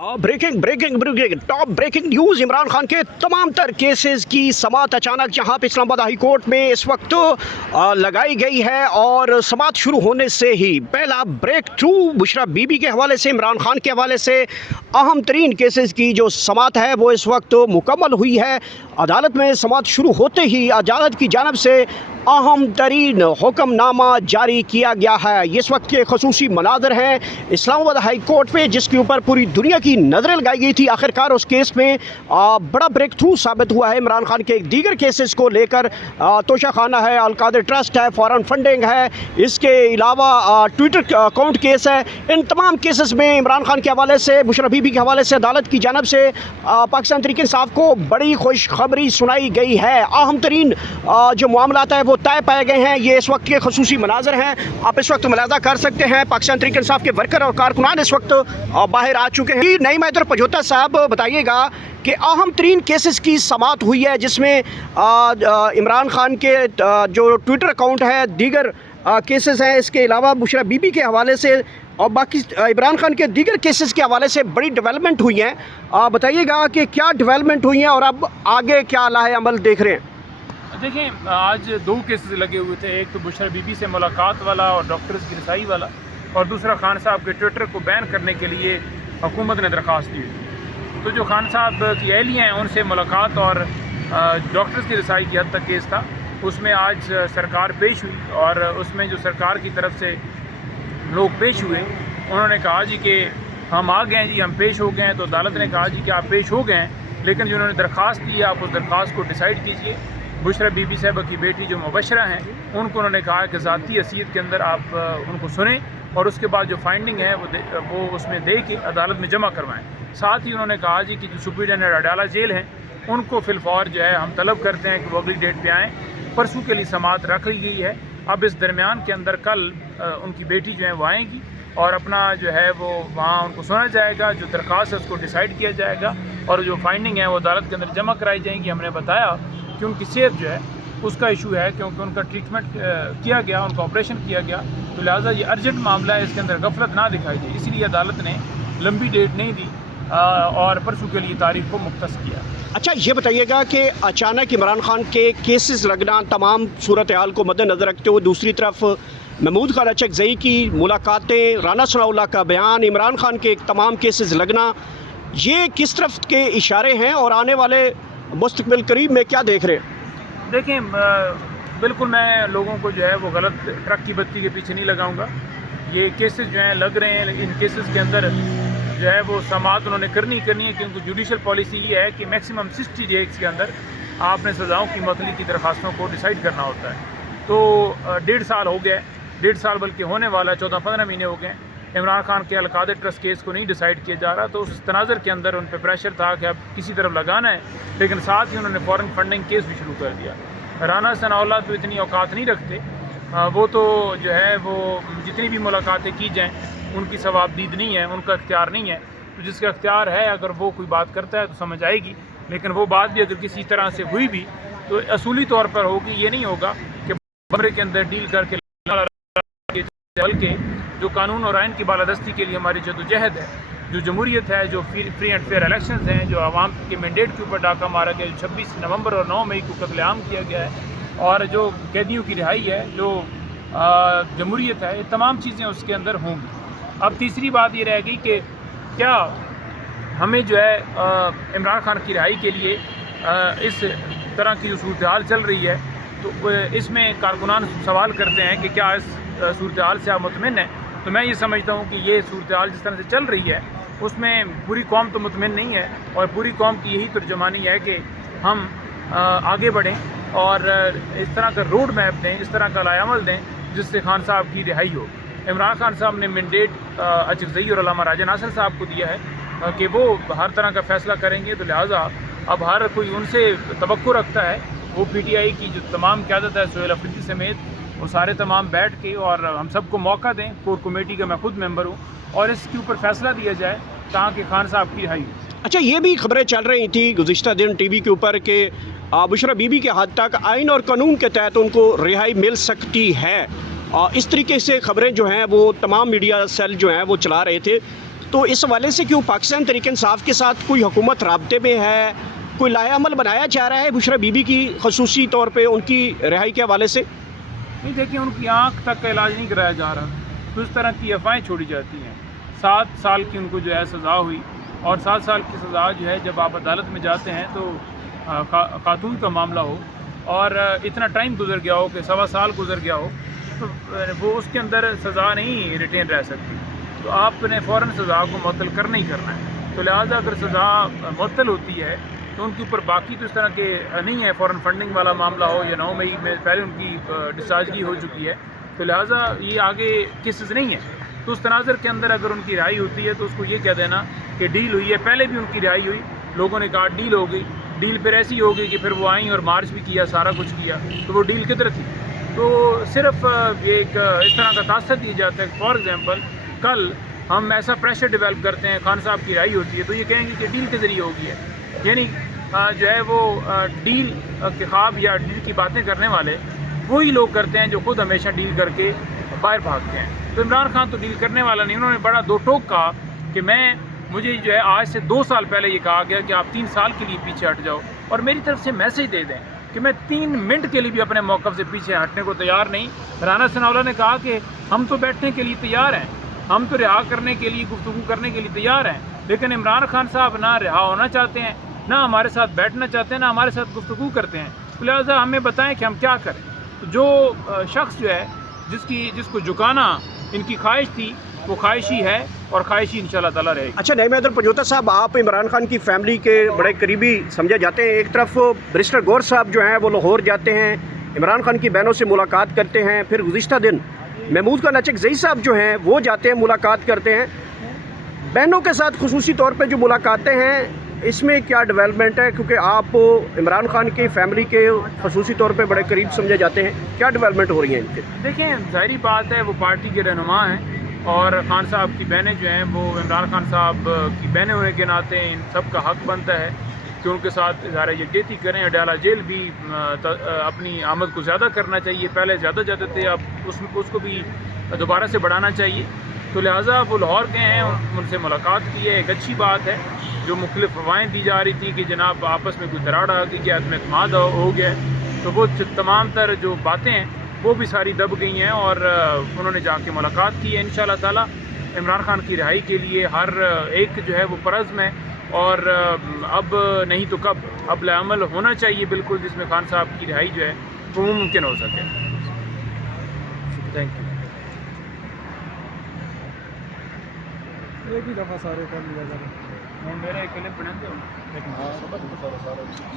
Breaking breaking breaking top breaking news. Imran Khan के तमाम तर केसेस की समाअत अचानक जहां पे इस्लामाबाद हाई कोर्ट में इस वक्त लगाई गई है और समाअत शुरू होने से ही पहला ब्रेक थ्रू बुशरा बीबी के हवाले से, इमरान खान के हवाले से अहम तरीन केसेस की जो समाअत है वो इस वक्त मुकम्मल हुई है। अदालत में समाअत शुरू होते ही अदालत की जानब से अहम तरीन हुक्मनामा जारी किया गया है। ये इस वक्त के खसूसी मनाजर हैं इस्लामाबाद हाई कोर्ट पे, जिसके ऊपर पूरी दुनिया की नज़रें लगाई गई थी। आखिरकार उस केस में बड़ा ब्रेक थ्रू साबित हुआ है। इमरान खान के दीगर केसेस को लेकर तोशाखाना है, अलकादर ट्रस्ट है, फॉरेन फंडिंग है, इसके अलावा ट्विटर अकाउंट केस है। इन तमाम केसेस में इमरान खान के हवाले से, बुशरा बीबी के हवाले से अदालत की जानब से पाकिस्तान तहरीक इंसाफ को बड़ी खुशखबरी सुनाई गई है। अहम तरीन जो मामलात है वो तय पाए गए हैं। ये इस वक्त के खसूसी मनाजर हैं, आप इस वक्त मुलाजा कर सकते हैं। पाकिस्तान तहरीक इंसाफ के वर्कर और कारकुनान इस वक्त बाहर आ चुके हैं। नईम हैदर पजोता साहब, बताइएगा कि अहम तरीन केसेस की समाअत हुई है जिसमें इमरान खान के जो ट्विटर अकाउंट है, दीगर केसेस हैं, इसके अलावा बुशरा बीबी के हवाले से और बाकी इमरान खान के दीगर केसेस के हवाले से बड़ी डेवलपमेंट हुई हैं। बताइएगा कि क्या डेवलपमेंट हुई हैं और अब आगे क्या लाहे अमल देख रहे हैं। देखें, आज दो केसेस लगे हुए थे। एक तो बुशरा बीबी से मुलाकात वाला और डॉक्टर्स की रसाई वाला, और दूसरा खान साहब के ट्विटर को बैन करने के लिए हुकूमत ने दरख्वास्त दी। तो जो खान साहब की एहलियाँ हैं उनसे मुलाकात और डॉक्टर्स की रसाई की हद तक केस था, उसमें आज सरकार पेश हुई और उसमें जो सरकार की तरफ से लोग पेश हुए उन्होंने कहा जी कि हम आ गए हैं जी, हम पेश हो गए हैं। तो अदालत ने कहा जी कि आप पेश हो गए हैं, लेकिन जिन्होंने दरख्वास्त दी आप उस दरख्वास्त को डिसाइड कीजिए। बुशरा बीबी साहबा की बेटी जो मुबशरा हैं उनको उन्होंने कहा कि ज़ाती हैसियत के अंदर आप उनको सुनें और उसके बाद जो फाइंडिंग है वो उसमें दे के अदालत में जमा करवाएं। साथ ही उन्होंने कहा जी कि जो सुपरिटेंडेंट अडाला जेल हैं उनको फिलफौर जो है हम तलब करते हैं कि वो अगली डेट पे आएँ। परसों के लिए समाअत रख ली गई है। अब इस दरमियान के अंदर कल उनकी बेटी जो है वो आएंगी और अपना जो है वो वहाँ उनको सुना जाएगा, जो दरख्वास्त है उसको डिसाइड किया जाएगा और जो फाइंडिंग है वो अदालत के अंदर जमा कराई जाएंगी। हमने बताया कि उनकी सेहत जो है उसका इशू है, क्योंकि उनका ट्रीटमेंट किया गया, उनका ऑपरेशन किया गया, तो लिहाजा ये अर्जेंट मामला है, इसके अंदर गफलत ना दिखाई दे, इसलिए अदालत ने लंबी डेट नहीं दी और परसों के लिए तारीख को मुख्तस किया। अच्छा, ये बताइएगा कि अचानक इमरान खान के केसेस लगना, तमाम सूरत हाल को मद्देनज़र रखते हुए दूसरी तरफ महमूद खान अचकज़ई की मुलाकातें, राना सनाउल्लाह का बयान, इमरान खान के तमाम केसेस लगना, ये किस तरफ के इशारे हैं और आने वाले मुस्तक़बिल करीब में क्या देख रहे हैं? देखें, बिल्कुल मैं लोगों को जो है वो गलत ट्रक की बत्ती के पीछे नहीं लगाऊंगा। ये केसेस जो हैं लग रहे हैं, लेकिन इन केसेस के अंदर जो है वो समाअत उन्होंने करनी है, क्योंकि जुडिशल पॉलिसी ये है कि मैक्सिमम 60 डेज़ के अंदर आपने सज़ाओं की मुअत्तली की दरख्वास्तों को डिसाइड करना होता है। तो 1.5 साल हो गया, 1.5 साल बल्कि होने वाला, 14-15 महीने हो गए इमरान खान के अलकादर ट्रस्ट केस को नहीं डिसाइड किया जा रहा। तो उस तनाज़र के अंदर उन पर प्रेशर था कि अब किसी तरफ लगाना है, लेकिन साथ ही उन्होंने फॉरेन फंडिंग केस भी शुरू कर दिया। राना सनाउल्लाह तो इतनी औकात नहीं रखते, वो तो जो है वो जितनी भी मुलाकातें की जाएँ उनकी सवाबदीद नहीं है, उनका इख्तियार नहीं है। तो जिसका इख्तियार है अगर वो कोई बात करता है तो समझ आएगी, लेकिन वो बात भी अगर किसी तरह से हुई भी तो असूली तौर पर होगी। ये नहीं होगा कि बमरे के अंदर डील करके, बल्कि जो कानून और आइन की बालादस्ती के लिए हमारी जदोजहद है, जो जमहूरियत है, जो फ्री एंड फेयर इलेक्शंस हैं, जो आवाम के मैंडेट के ऊपर डाका मारा गया, जो 26 नवंबर और 9 मई को कत्लेआम किया गया है, और जो कैदियों की रिहाई है, जो जमहूरियत है, ये तमाम चीज़ें उसके अंदर होंगी। अब तीसरी बात ये रह गई कि क्या हमें जो है इमरान खान की रिहाई के लिए इस तरह की जो सूरत हाल चल रही है, तो इसमें कारकुनान सवाल करते हैं कि क्या इस सूरत हाल से आप मुतमिन हैं। तो मैं ये समझता हूँ कि ये सूरत हाल जिस तरह से चल रही है उसमें पूरी कौम तो मुतमिन नहीं है, और पूरी कौम की यही तर्जुमानी है कि हम आगे बढ़ें और इस तरह का रोड मैप दें, इस तरह का लायामल दें जिससे खान साहब की रिहाई हो। इमरान खान साहब ने मैंडेट अचकज़ई और अल्लामा राजा नासिर साहब को दिया है कि वो हर तरह का फ़ैसला करेंगे, तो लिहाजा अब हर कोई उनसे तवक्को रखता है। वो PTI की जो तमाम क़यादत है, सोहेल अफरीदी समेत, वो सारे तमाम बैठ के और हम सबको मौका दें, कोर कमेटी का मैं खुद मेंबर हूँ, और इसके ऊपर फ़ैसला दिया जाए ताकि खान साहब की रिहाई हो। अच्छा, ये भी खबरें चल रही थी गुज़िश्ता दिन TV के ऊपर कि बुशरा बीबी के हद तक आइन और कानून के तहत उनको रिहाई मिल सकती है। इस तरीके से खबरें जो हैं वो तमाम मीडिया सेल जो हैं वो चला रहे थे। تو اس حوالے سے کیوں پاکستان تحریک انصاف کے ساتھ کوئی حکومت رابطے میں ہے، کوئی لائحہ عمل بنایا جا رہا ہے بشرا بی بی کی خصوصی طور پہ ان کی رہائی کے حوالے سے؟ نہیں دیکھیں، ان کی آنکھ تک کا علاج نہیں کرایا جا رہا، تو اس طرح کی افواہیں چھوڑی جاتی ہیں۔ 7 سال کی ان کو جو ہے سزا ہوئی، اور 7 سال کی سزا جو ہے جب آپ عدالت میں جاتے ہیں تو خاتون کا معاملہ ہو اور اتنا ٹائم گزر گیا ہو کہ 1.25 سال گزر گیا ہو، تو وہ اس کے اندر سزا نہیں ریٹین رہ سکتی، تو آپ نے فوراً سزا کو معطل کرنا ہی کرنا ہے۔ تو لہٰذا اگر سزا معطل ہوتی ہے تو ان کے اوپر باقی تو اس طرح کے نہیں ہے، فوراً فنڈنگ والا معاملہ ہو یا 9 مئی میں پہلے ان کی ڈسچارجگی ہو چکی ہے، تو لہٰذا یہ آگے کیسز نہیں ہے۔ تو اس تناظر کے اندر اگر ان کی رہائی ہوتی ہے تو اس کو یہ کہہ دینا کہ ڈیل ہوئی ہے، پہلے بھی ان کی رہائی ہوئی، لوگوں نے کہا ڈیل ہو گئی، ڈیل پھر ایسی ہو گئی کہ پھر وہ آئیں اور مارچ بھی کیا، سارا کچھ کیا، تو وہ ڈیل کدھر تھی؟ تو صرف ایک اس طرح کا تاثر دیا جاتا ہے۔ فار ایگزامپل کل ہم ایسا پریشر ڈیولپ کرتے ہیں، خان صاحب کی رہائی ہوتی ہے تو یہ کہیں گے کہ ڈیل کے ذریعے ہوگی ہے، یعنی جو ہے وہ ڈیل کے خواب یا ڈیل کی باتیں کرنے والے وہی لوگ کرتے ہیں جو خود ہمیشہ ڈیل کر کے باہر بھاگتے ہیں۔ تو عمران خان تو ڈیل کرنے والا نہیں، انہوں نے بڑا دو ٹوک کہا کہ مجھے جو ہے آج سے 2 سال پہلے یہ کہا گیا کہ آپ 3 سال کے لیے پیچھے ہٹ جاؤ، اور میری طرف سے میسیج دے دیں کہ میں 3 منٹ کے لیے بھی اپنے موقف سے پیچھے ہٹنے کو تیار نہیں۔ رانا ثناءاللہ نے کہا کہ ہم تو بیٹھنے کے لیے تیار ہیں، ہم تو رہا کرنے کے لیے، گفتگو کرنے کے لیے تیار ہیں، لیکن عمران خان صاحب نہ رہا ہونا چاہتے ہیں، نہ ہمارے ساتھ بیٹھنا چاہتے ہیں، نہ ہمارے ساتھ گفتگو کرتے ہیں، تو لہٰذا ہمیں بتائیں کہ ہم کیا کریں۔ تو جو شخص جو ہے جس کو جھکانا ان کی خواہش تھی، وہ خواہشی ہے اور خواہشی انشاءاللہ تعالیٰ رہے گی۔ اچھا نعیم حیدر پنجوتا صاحب، آپ عمران خان کی فیملی کے بڑے قریبی سمجھے جاتے ہیں۔ ایک طرف بیرسٹر گور صاحب جو ہیں وہ لاہور جاتے ہیں، عمران خان کی بہنوں سے ملاقات کرتے ہیں، پھر گزشتہ دن محمود خان اچکزئی صاحب جو ہیں وہ جاتے ہیں، ملاقات کرتے ہیں۔ بہنوں کے ساتھ خصوصی طور پہ جو ملاقاتیں ہیں، اس میں کیا ڈیولپمنٹ ہے؟ کیونکہ آپ عمران خان کی فیملی کے خصوصی طور پہ بڑے قریب سمجھے جاتے ہیں، کیا ڈیولپمنٹ ہو رہی ہیں ان کے؟ دیکھیں، ظاہری بات ہے وہ پارٹی کے رہنما ہیں، اور خان صاحب کی بہنیں جو ہیں وہ عمران خان صاحب کی بہنیں ہونے کے ناطے ان سب کا حق بنتا ہے کہ ان کے ساتھ اظہار یکجہتی کریں۔ اڈیالہ جیل بھی اپنی آمد کو زیادہ کرنا چاہیے، پہلے زیادہ جاتے تھے، اب اس کو بھی دوبارہ سے بڑھانا چاہیے۔ تو لہٰذا وہ لاہور گئے ہیں، ان سے ملاقات کی ہے، ایک اچھی بات ہے۔ جو مختلف افواہیں دی جا رہی تھی کہ جناب آپس میں کوئی دراڑ آ گئی کہ عدم اعتماد ہو گیا، تو وہ تمام تر جو باتیں ہیں وہ بھی ساری دب گئی ہیں، اور انہوں نے جا کے ملاقات کی ہے۔ انشاءاللہ تعالیٰ عمران خان کی رہائی کے لیے ہر ایک جو ہے وہ پرعزم ہے، اور اب نہیں تو کب اب عمل ہونا چاہیے بالکل، جس میں خان صاحب کی رہائی جو ہے وہ ممکن ہو سکے۔ Thank you. ایک ہی دفعہ سارے کر لیا جائے۔ میرے کلپ بنا دو۔